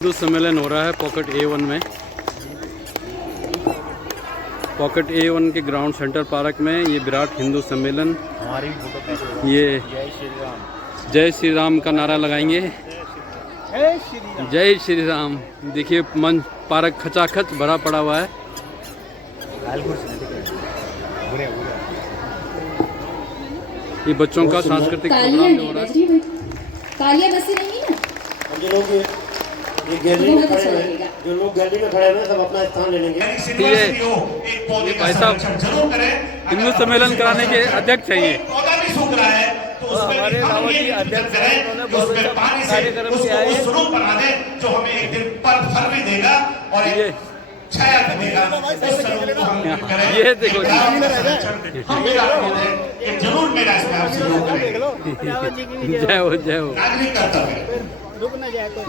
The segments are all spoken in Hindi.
हिंदू सम्मेलन हो रहा है पॉकेट A1 में। पॉकेट A1 के ग्राउंड सेंटर पार्क में ये विराट हिंदू सम्मेलन। ये जय श्री राम का नारा लगाएंगे। जय श्री राम। देखिए मंच पार्क खचाखच भरा पड़ा हुआ है। ये बच्चों का सांस्कृतिक प्रोग्राम हो रहा है। तालियां बसी नहीं ना। ये गैलरी में खड़े हैं, जो लोग गैलरी में खड़े हैं सब अपना स्थान ले लेंगे। ये भाई साहब हिंदू सम्मेलन कराने के अध्यक्ष हैं। ये पौधा भी सूख रहा है तो हमारे रावत जी अध्यक्ष हैं। उन्होंने बहुत अच्छा कार्यक्रम किया है। स्वरूप बना दे जो हमें एक दिन पर फल भी देगा और एक छाया भी देगा। उस स्वरूप को हम करें। ये देखो हम ये जरूर मेरा इसमें आप सहयोग करें। जय हो जय हो। नागरिक कर्तव्य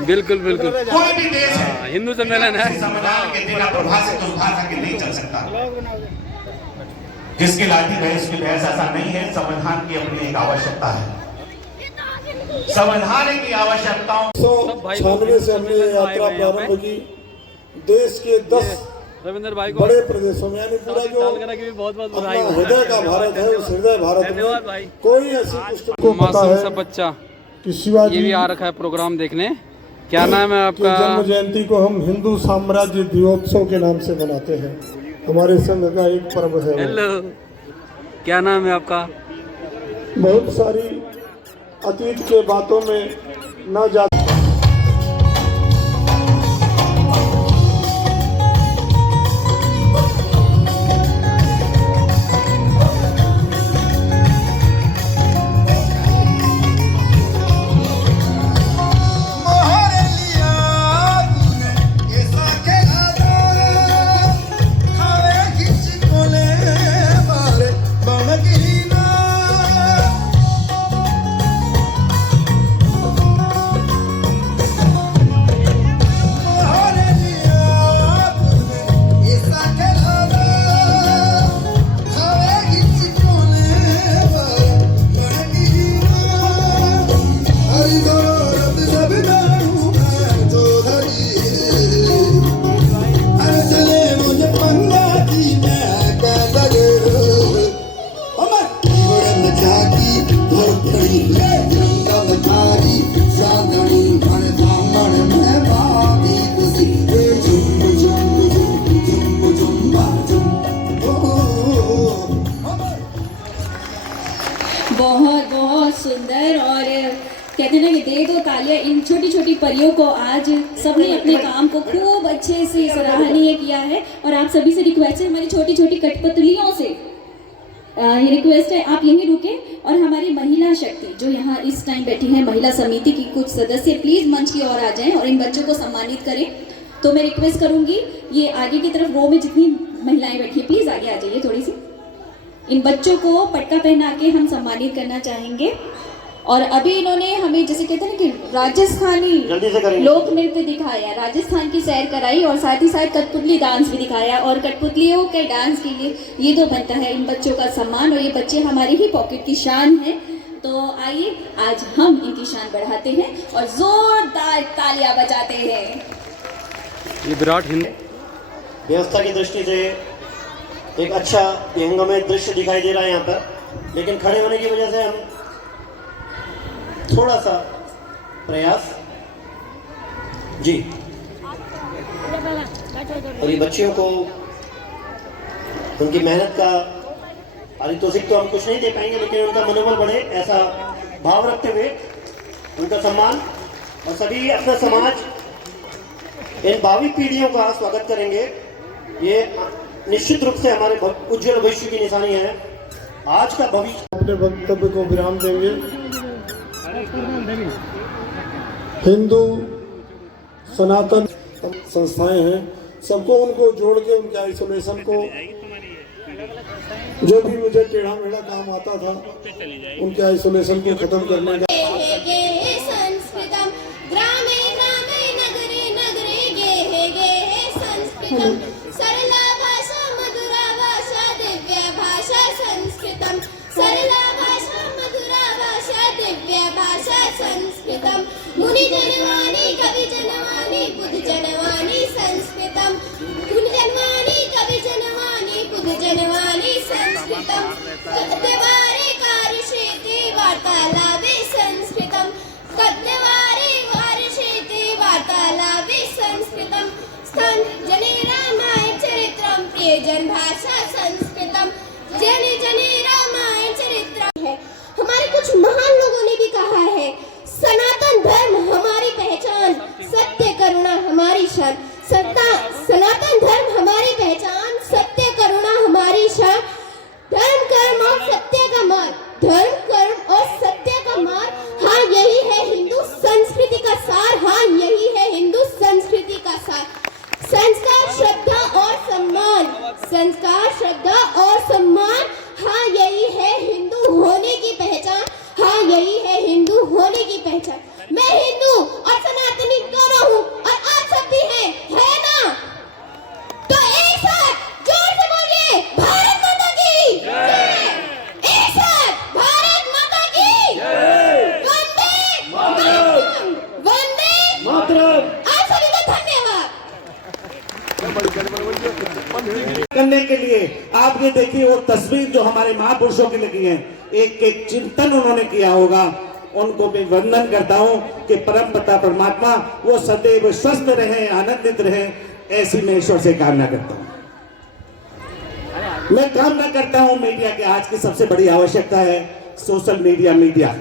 बिल्कुल बिल्कुल। कोई भी देश है हिंदू सम्मेलन है। संविधान के बिना प्रभाषित दुर्भाषा के नहीं चल सकता। जिसकी लाठी भैंस की भैंस ऐसा नहीं है। संविधान की अपनी एक आवश्यकता है। संविधान की आवश्यकताओं 1996 से हमने यात्रा प्रारंभ की। देश के 10 रविंद्र भाई को बड़े प्रदेशों में, यानी पूरा जो अपना हृदय का भारत है, उस हृदय भारत में कोई ऐसी पुस्तक को पता है बच्चा कि शिवाजी ये भी आ रखा है प्रोग्राम देखने। क्या नाम है आपका? जन्म जयंती को हम हिंदू साम्राज्य दिवोत्सव के नाम से मनाते हैं। हमारे संघ का एक पर्व है। हेलो, क्या नाम है आपका? बहुत सारी अतीत के बातों में न जा सुंदर। और कहते हैं ना कि दे दो तालियां इन छोटी छोटी परियों को। आज सबने अपने काम को खूब अच्छे से सराहनीय किया है। और आप सभी से रिक्वेस्ट है, हमारी छोटी छोटी कठपुतलियों से ये रिक्वेस्ट है, आप यहीं रुके। और हमारी महिला शक्ति जो यहाँ इस टाइम बैठी है, महिला समिति की कुछ सदस्य, प्लीज मंच की ओर आ जाएं और इन बच्चों को सम्मानित करें। तो मैं रिक्वेस्ट करूंगी, ये आगे की तरफ रो में जितनी महिलाएं बैठी है, प्लीज आगे आ जाइए थोड़ी सी। इन बच्चों को पटका पहना के हम सम्मानित करना चाहेंगे। और अभी इन्होंने हमें जैसे कहते हैं ना कि राजस्थानी लोक नृत्य दिखाया, राजस्थान की सैर कराई और साथ ही साथ कठपुतली डांस भी दिखाया। और कठपुतलियों के डांस के लिए ये तो बनता है इन बच्चों का सम्मान। और ये बच्चे हमारी ही पॉकेट की शान है। तो आइए आज हम इनकी शान बढ़ाते हैं और जोरदार तालियां बजाते हैं। ये विराट हिंदू व्यवस्था की दृष्टि से एक अच्छा विहंगमय दृश्य दिखाई दे रहा है यहाँ पर, लेकिन खड़े होने की वजह से हम थोड़ा सा प्रयास जी। और ये बच्चियों को उनकी मेहनत का पारितोषिक तो हम कुछ नहीं दे पाएंगे, लेकिन उनका मनोबल बढ़े ऐसा भाव रखते हुए उनका सम्मान और सभी अपना समाज इन भावी पीढ़ियों का स्वागत करेंगे। ये निश्चित रूप से हमारे उज्जवल भविष्य की निशानी है। आज का भविष्य अपने वक्तव्य को विराम देंगे। हिंदू सनातन संस्थाएं हैं, सबको उनको जोड़ के उनके आइसोलेशन को, जो भी मुझे टेढ़ा मेढ़ा काम आता था, उनके आइसोलेशन को खत्म करने का सरला भाषा मधुरा भाषा दिव्या भाषा संस्कृतम। सरला भाषा मधुरा भाषा दिव्या भाषा संस्कृतम। मुनि जनवाणी कवि जनवाणी कद्यवारे कार्यशेते वार्तालापे संस्कृतं कद्यवारे कार्यशेते वार्तालापे संस्कृतं स्तन जने रामायण चरित्रं प्रियजन भाषा संस्कृतं जने जने रामायण चरित्रं है। हमारे कुछ महान लोगों ने भी कहा है, सनातन धर्म हमारी पहचान, सत्य करुणा हमारी शान। सनातन धर्म हमारी पहचान, सत्य करुणा हमारी शान। धर्म कर्म और सत्य का मार्ग, धर्म कर्म और सत्य का मार्ग, हाँ यही है हिंदू संस्कृति का सार, हाँ यही है हिंदू संस्कृति का सार। संस्कार श्रद्धा और सम्मान, संस्कार श्रद्धा और सम्मान, हाँ यही है हिंदू होने की पहचान, हाँ यही है हिंदू होने की पहचान। मैं हिंदू और सनातनी दोनों हूँ और आप सब भी हैं, है ना? तो एक साथ जोर से बोलिए, भारत माता की जय। एक साथ भारत माता की जय। वंदे मातरम, वंदे मातरम। आप सभी को धन्यवाद। करने के लिए आप ये देखिए वो तस्वीर जो हमारे महापुरुषों की लगी है, एक एक चिंतन उन्होंने किया होगा। उनको मैं वंदन करता हूँ कि परम पिता परमात्मा वो सदैव स्वस्थ रहे, आनंदित रहे, ऐसी मैं ईश्वर से कामना करता हूँ। मैं कामना करता हूँ मीडिया की आज की सबसे बड़ी आवश्यकता है सोशल मीडिया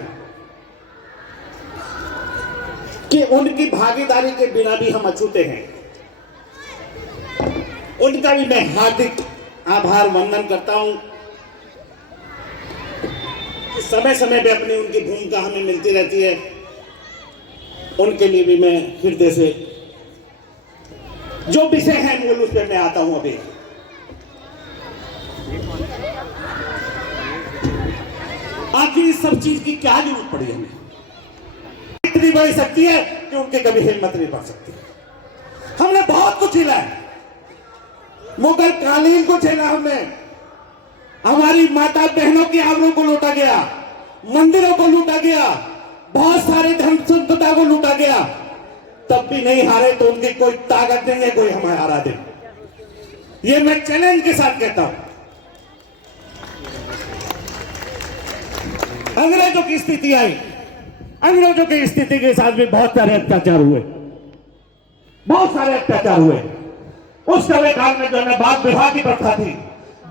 कि उनकी भागीदारी के बिना भी हम अछूते हैं। उनका भी मैं हार्दिक आभार वंदन करता हूं। समय समय पे अपनी उनकी भूमिका हमें मिलती रहती है, उनके लिए भी मैं हृदय से जो विषय है मूल उस पर मैं आता हूं। अभी आखिर इस सब चीज की क्या जरूरत पड़ी हमें? इतनी बड़ी शक्ति है कि उनके कभी हिम्मत नहीं पड़ सकती। हमने बहुत कुछ झेला है, मुगल कालीन को झेला हमने, हमारी माता बहनों की आबरू को लूटा गया, मंदिरों को लूटा गया, बहुत सारे धन संपदा को लूटा गया, तब भी नहीं हारे। तो उनकी कोई ताकत नहीं है कोई हमें हरा दे, ये मैं चैलेंज के साथ कहता हूं। अंग्रेजों की स्थिति आई, अंग्रेजों की स्थिति के साथ भी बहुत सारे अत्याचार हुए, बहुत सारे अत्याचार हुए। उस समय काल में जो है बाल विवाह की प्रथा थी,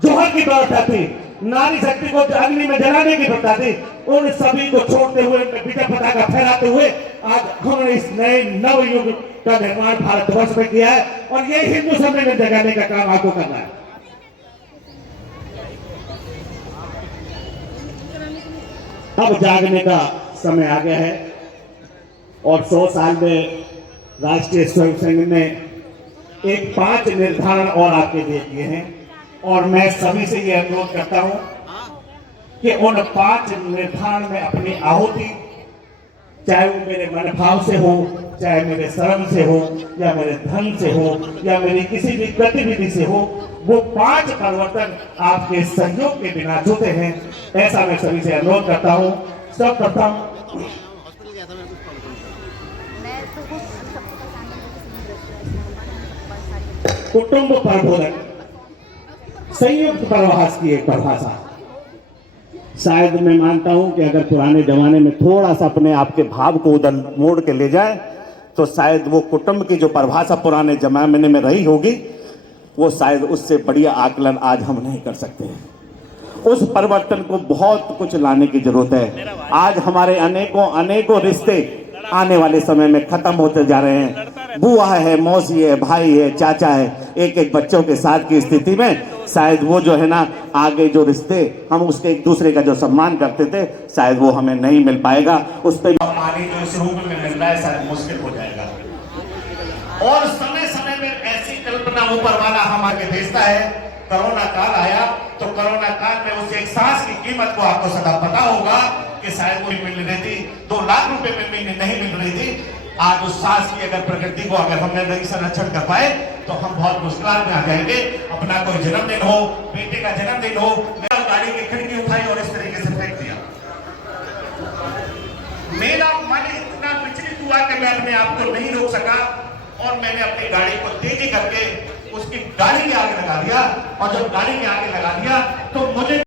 जोहर की प्रथा थी, नारी शक्ति को अग्नि में जलाने की प्रथा थी, उन सभी को छोड़ते हुए, विजय पताका फहराते हुए आज हमने इस नए नव युग का निर्माण भारतवर्ष में किया है और ये हिंदू सम्मेलन जगाने का काम आपको करना है। अब जागने का समय आ गया है और 100 साल में राष्ट्रीय स्वयं संघ ने एक 5 निर्धारण और आपके लिए दिए हैं और मैं सभी से यह अनुरोध करता हूं कि उन 5 निर्धारण में अपनी आहुति, चाहे वो मेरे मनोभाव से हो, चाहे मेरे श्रम से हो, या मेरे धन से हो, या मेरी किसी भी गतिविधि से हो, वो 5 परिवर्तन आपके सहयोग के बिना छूते हैं। ऐसा मैं सभी से अनुरोध करता हूं। सर्वप्रथम कुटुंब प्रबोधन, संयुक्त प्रवास की एक परिभाषा। शायद मैं मानता हूं कि अगर पुराने जमाने में थोड़ा सा अपने आपके भाव को उधर मोड़ के ले जाए तो शायद वो कुटुंब की जो परिभाषा पुराने जमाने में रही होगी, वो शायद उससे बढ़िया आकलन आज हम नहीं कर सकते हैं। उस परिवर्तन को बहुत कुछ लाने की जरूरत है। आज हमारे अनेकों रिश्ते आने वाले समय में खत्म होते जा रहे हैं। बुआ है, मौसी है, भाई है, चाचा है, एक बच्चों के साथ की स्थिति में शायद वो जो है ना, आगे जो रिश्ते हम उसके एक दूसरे का जो सम्मान करते थे, शायद वो हमें नहीं मिल पाएगा। उस पर पानी जो इस रूप में मिल रहा है शायद मुश्किल हो जाएगा। और समय समय में ऐसी कल्पना ऊपर वाला हमारे भेजता है। कोरोना काल आया तो कोरोना काल में उस एक सांस की कीमत को आपको सदा पता होगा कि शायद वो मिल रही थी, 2 लाख रुपए में महीने नहीं मिल रही थी। आज उस सांस की अगर प्रकृति को अगर हमने नहीं संरक्षण कर पाए तो हम बहुत मुश्किल में आ जाएंगे। अपना कोई जन्मदिन हो, बेटे का जन्मदिन हो, गाड़ी की खिड़की उठाई और इस तरीके से फेंक दिया। मेरा मन इतना विचलित हुआ कि मैं अपने आप को नहीं रोक सका और मैंने अपनी गाड़ी को तेजी करके उसकी गाड़ी के आगे लगा दिया। और जब गाड़ी के आगे लगा दिया तो